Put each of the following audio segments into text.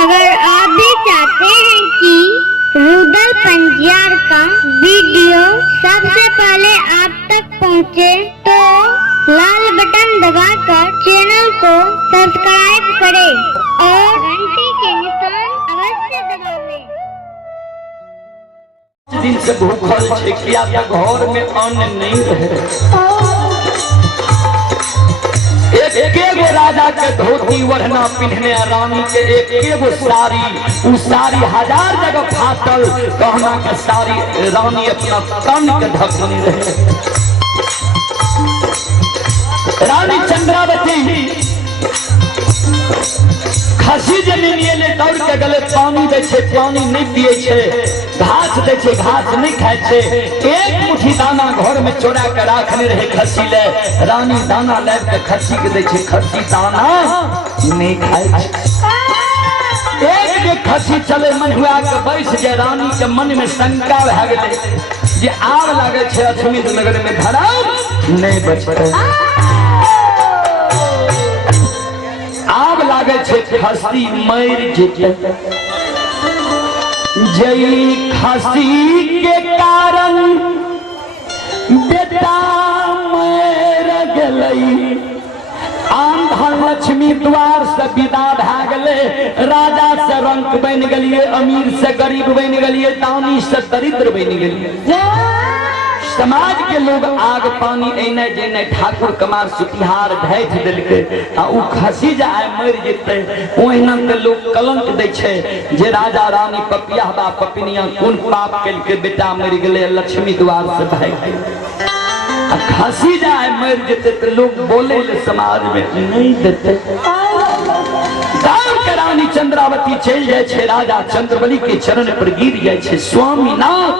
अगर आप भी चाहते हैं कि रुदल पंजियार का वीडियो सबसे पहले आप तक पहुंचे, तो लाल बटन दबाकर चैनल को सब्सक्राइब करें और घंटी के निशान अवश्य दबावें। दिन से भूखल छे, किया तक घर में अन्न नहीं रहे। एक एगो राजा के धोती वरना पिन्हने, रानी के एक एगो साड़ी, उ साड़ी हजार जगह फाटल, गहना के साड़ी रानी अपना तन के ढकने रहे। रानी चंद्रावती खसी जमीन ले दौड़ के गले पानी दे छे, पानी नहीं पिए छे, घास दे छे, घास नहीं खाए छे। एक मुट्ठी दाना घर में चोरा के रखने रहे खसी ले। रानी दाना ले के खसी के दे छे, खसी दाना नहीं खाए छे। एक जे खसी चले मन हुआ के बैस जे, रानी के मन में शंका भ गेले जे आग लागे छे अछमित नगर में धर्म नहीं बचते, आग लागे छे खसी मर जेते। जई खसी के कारण बेटा मर गेलई, आंधन लक्ष्मी द्वार से विदा भ गेले। राजा से रंक बन गेलिए, अमीर से गरीब बन गेलिए, दानी से दरिद्र बन गेलिए। समाज के लोग आग पानी एने जेने ठाकुर कमार सुतिहार ढैठ देलके, आ उ खसी जाए मर जेते। ओहिना के लोग कलंक दै छे जे राजा रानी पपिया बा पपिनिया कोन पाप केलके बेटा मर गेले, लक्ष्मी द्वार से भाग गेले। आ खसी जाए मर जेते तो लोग बोले ले समाज में नहीं देते। गांव के रानी चंद्रावती चल जाए छे, राजा चंद्रबली के चरण पर गिर जाए छे, स्वामी नाथ।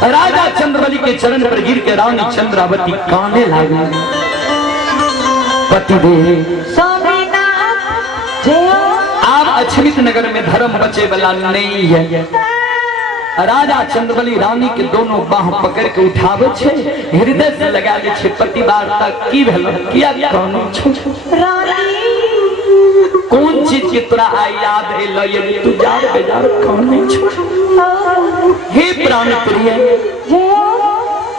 राजा चंद्रबली के चरण पर गिर के रानी चंद्रावती काने लगी, पतिदेव आप अछमित नगर में धर्म बचे वाला नहीं है। राजा चंद्रबली रानी के दोनों बाह पकड़ के उठावे छे, हृदय से लगा दे छे, प्रतिवार्ता की भेल किया कौन चीज के तोरा आई याद है यदि तू जार बेजार कौन नहीं छो। हे प्राण प्रिय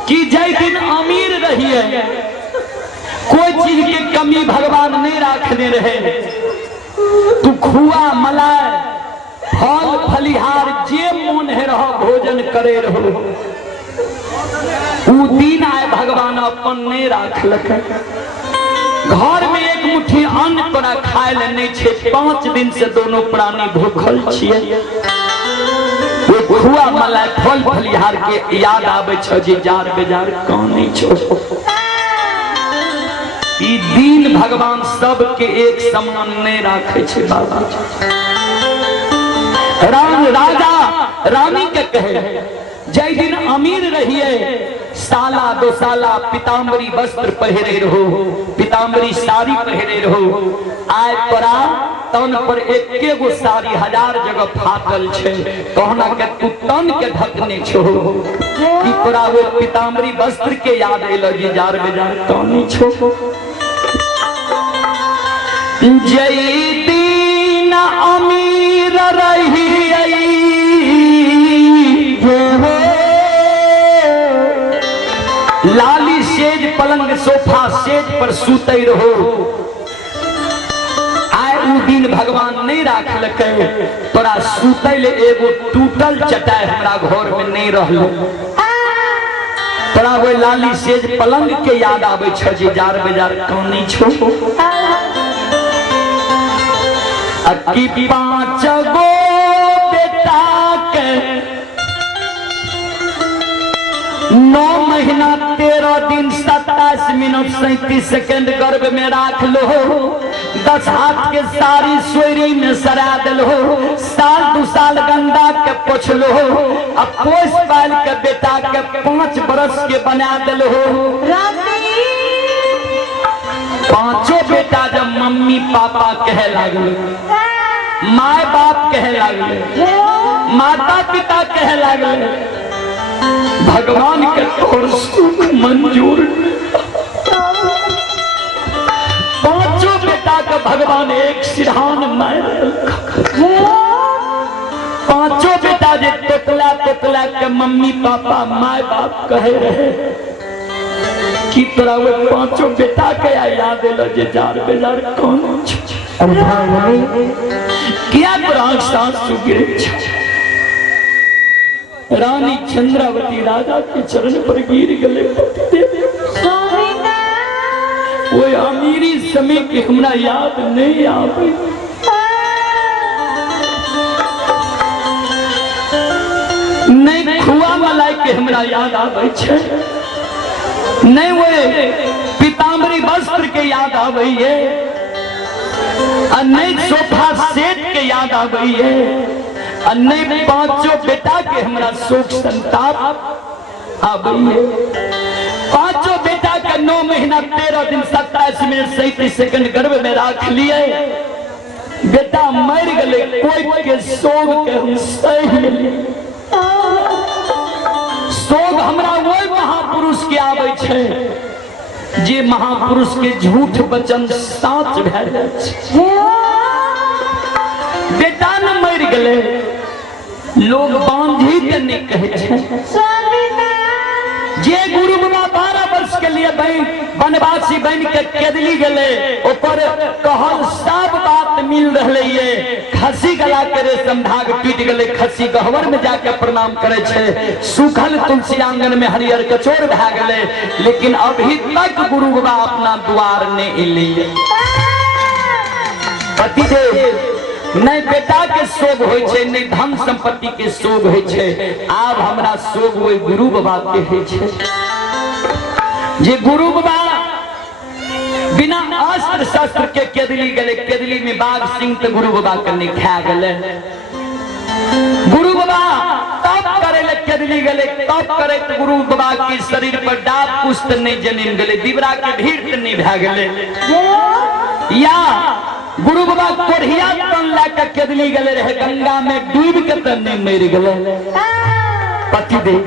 कि जय दिन अमीर रही है, कोई चीज की कमी भगवान नहीं रखने रहे। तू खुआ मलाई फल फलिहार जे मन है रहो भोजन करे रहो, उ दिन आए भगवान अपन नहीं रखलक। घर में एक मुट्ठी अन्न तोरा खाए ले नहीं छे, 5 दिन से दोनों प्राणी भूखल छिए। वो खुआ मलाई फल फलिहार के याद आवे छ जे जार बेजार कानी छो। ई दिन भगवान सब के एक समान नहीं राखे छे बाबा। राजा रानी के कहे जय दिन अमीर रहिए, साला दो साला पीताम्बरी वस्त्र पहरे रहो, पीताम्बरी साड़ी पहरे रहो। आय परा तन पर एके गो साड़ी हजार जगह फाटल छे, कहना के तू तन के ढकने छो कि तोरा वो पीताम्बरी वस्त्र के याद एलो जे जार बेजार तनी छो। जय दिन अमीर रही लाली सेज पलंग सोफा सेज पर सुते रहो। आए उ दिन भगवान नहीं राखलक, तोरा सुते ले एगो टूटल चटाई हमरा घर में नहीं रहलो। तोरा वो लाली सेज पलंग के याद आवे छ जे जार बेजार कानी छो। अकी 5 गो बेटा के 9 महीना 13 दिन 27 मिनट 37 सेकंड गर्भ में राख लो। 10 हाथ के सारी सोरी में सरा दिल हो, साल 2 साल गंदा के पोछ लो। अब पोस पाल के बेटा के 5 बरस के बना दिल हो। 5 बेटा जब मम्मी पापा कहे लागल, माय बाप कहे लागल, माता पिता कहे लागल, भगवान के तोर सुख मंजूर। 5 बेटा बेटा का भगवान एक सिरहान मार पांचों बेटा जे तोतला तोतला के मम्मी पापा माय बाप कहे रहे कि तोरा वो पांचों बेटा के याद एलो जे जार बेजार कौन क्या तोरा सांस चुके रानी चंद्रावती राजा के चरण पर गिर गले वो अमीरी समय के हमरा याद नहीं आवे नहीं खुआ मलाई के हमरा याद आवे छे नहीं वो पीताम्बरी वस्त्र के याद आवे है और नहीं सोफा सेट के याद आवे है और नहीं पांचों बेटा के हमरा शोक संताप आवे है पांचों बेटा का 9 महीना 13 दिन 27 मिनट 37 सेकंड गर्भ में रख लिए बेटा मर गए कोई के शोक के हम सह लिए शोक हमरा वो महापुरुष के आवे छे जे महापुरुष के झूठ वचन साच भै जाए बेटा न मर गए लोग बांधी के नहीं कहे छे जे गुरु बाबा 12 वर्ष के लिए वनवासी बन के केदली गले ऊपर कहल सब बात मिल रहे ये खसी गला के रेशम धाग पीट गले खसी गहवर में जाके प्रणाम करे छे सूखल तुलसी आंगन में हरियर कचोर भा गले लेकिन अभी तक गुरु बाबा अपना द्वार ने इलिए पतिदेव नहीं बेटा के शोक होय छे नहीं धन संपत्ति के शोक होय छे आब हमरा शोक ओय गुरु बाबा के होय छे जे गुरु बाबा बिना अस्त्र शस्त्र के केदली गले केदली में बाघ सिंह तो गुरु बाबा के नहीं खा गले गुरु बाबा तब करे ले केदली गले तब करे तो गुरु बाबा के शरीर पर डाब पुष्ट नहीं जन्म गले दिवरा के भीड़ नहीं भा गले या गुरु बाबा कोढ़िया तन लाके केदली गले रहे गंगा में डूब के तन नहीं मर गले पतिदेव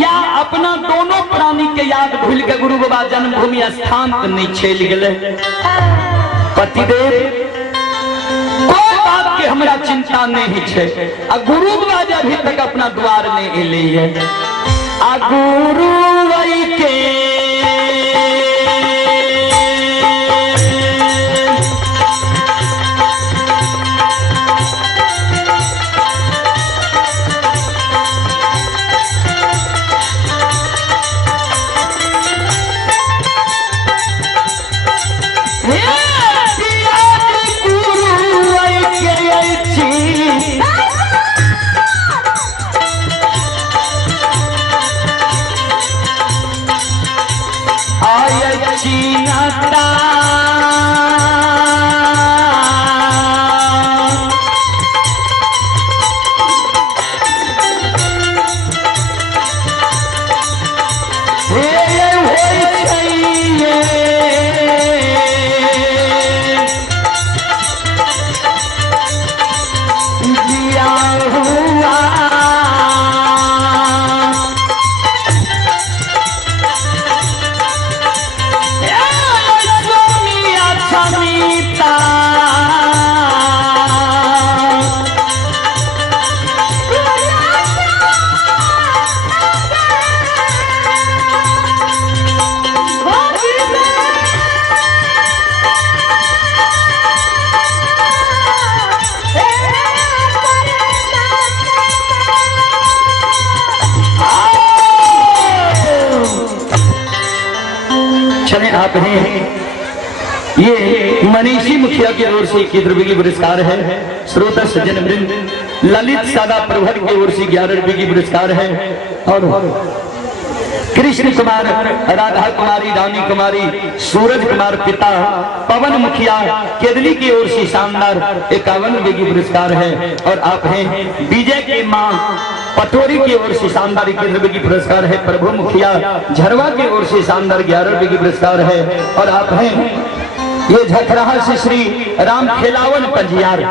या अपना दोनों प्राणी के याद भूल के गुरु बाबा जन्मभूमि स्थान पर नहीं छेल गले पतिदेव कोई बात के हमरा चिंता नहीं छे आ गुरु बाबा जे अभी तक अपना द्वार नहीं एले है आ गुरु वही के आप हैं ये मनीषी मुखिया की ओर से 21 रुपए की पुरस्कार है श्रोता सज्जन वृंद ललित सादा प्रभर की ओर से 11 रुपए की पुरस्कार है और कृष्ण कुमार राधा कुमारी रानी कुमारी सूरज कुमार पिता पवन मुखिया केदली की ओर से शानदार 51 रुपए की पुरस्कार है और आप हैं विजय की मां पटोरी की ओर से शानदार 21 रुपए की पुरस्कार है प्रभु मुखिया झरवा की ओर से शानदार 11 रुपए की पुरस्कार है और आप हैं ये झखराहा से श्री राम खेलावन पंजियार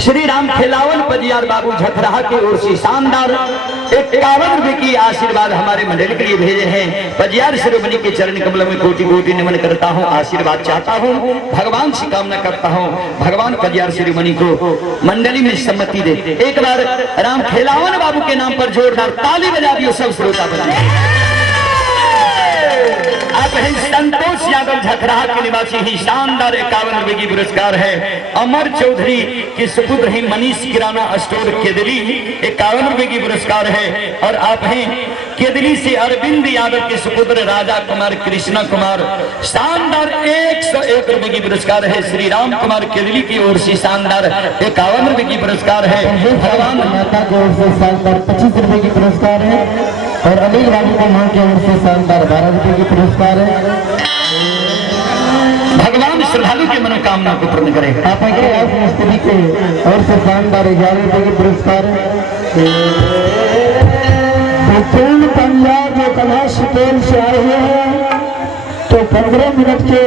श्री राम खिलावन पजियार बाबू झखराहा की ओर से शानदार 51 रुपए की आशीर्वाद हमारे मंडल के लिए भेजे हैं। पजियार शिरोमणि के चरण कमलों में कोटि कोटि नमन करता हूँ, आशीर्वाद चाहता हूँ, भगवान से कामना करता हूँ, भगवान पजियार शिरोमणि को मंडली में सम्मति दे। एक बार राम खिलावन बाबू के नाम पर जोरदार ताली बजा दियो सब श्रोता बजा। आप हैं संतोष यादव झखराहा के निवासी ही, शानदार 51 रुपए की पुरस्कार है। अमर चौधरी के सुपुत्र ही मनीष किराना स्टोर केदली 51 रुपए की पुरस्कार है। और आप हैं केदली से अरविंद यादव के सुपुत्र राजा कुमार कृष्णा कुमार, शानदार 101 रुपए की पुरस्कार है। श्री राम कुमार केदली की ओर से शानदार 51 रुपए की पुरस्कार है। भगवान माता की ओर से शानदार 25 रुपए की पुरस्कार है। और अनिल बाबू को मां की ओर से शानदार 12 रुपए की पुरस्कार है। भगवान श्रद्धालु की मनोकामना को पूर्ण करे। आप मिस्त्री के और से शानदार 11 रुपए की पुरस्कार है। पूर्ण पंजाब जो कला सुपेल से आए हुए हैं तो 15 मिनट के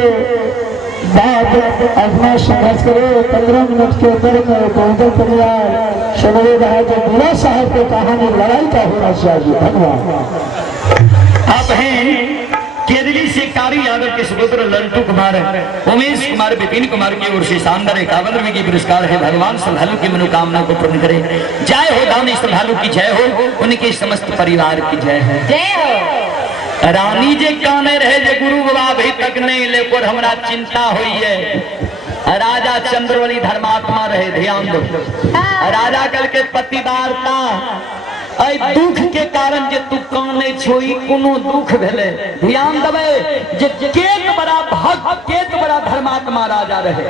बाद अपना संघर्ष करो। 15 मिनट के अंदर में बहुजन परिवार समझ रहा जो बुरा साहब की कहानी लड़ाई का होना चाहिए। धन्यवाद। आप हैं केदली से कारी यादव के सुपुत्र लल्टू कुमार, उमेश कुमार, विपिन कुमार की ओर से शानदार 51 रुपए की पुरस्कार है। भगवान श्रद्धालु की मनोकामना को पूर्ण करे। जय हो दानी श्रद्धालु की जय हो, उनके समस्त परिवार की जय हो। जय हो। रानी जे काने रहे जे गुरु बाबा भी तक नहीं लेकर हमरा चिंता हुई है। राजा चंद्रवली धर्मात्मा रहे, ध्यान दो। राजा कल के पतिवार्ता दुख के कारण जे तू काने छोई कोनो दुख भेले, ध्यान देवे जे केत बड़ा भक्त केत बड़ा धर्मात्मा राजा रहे।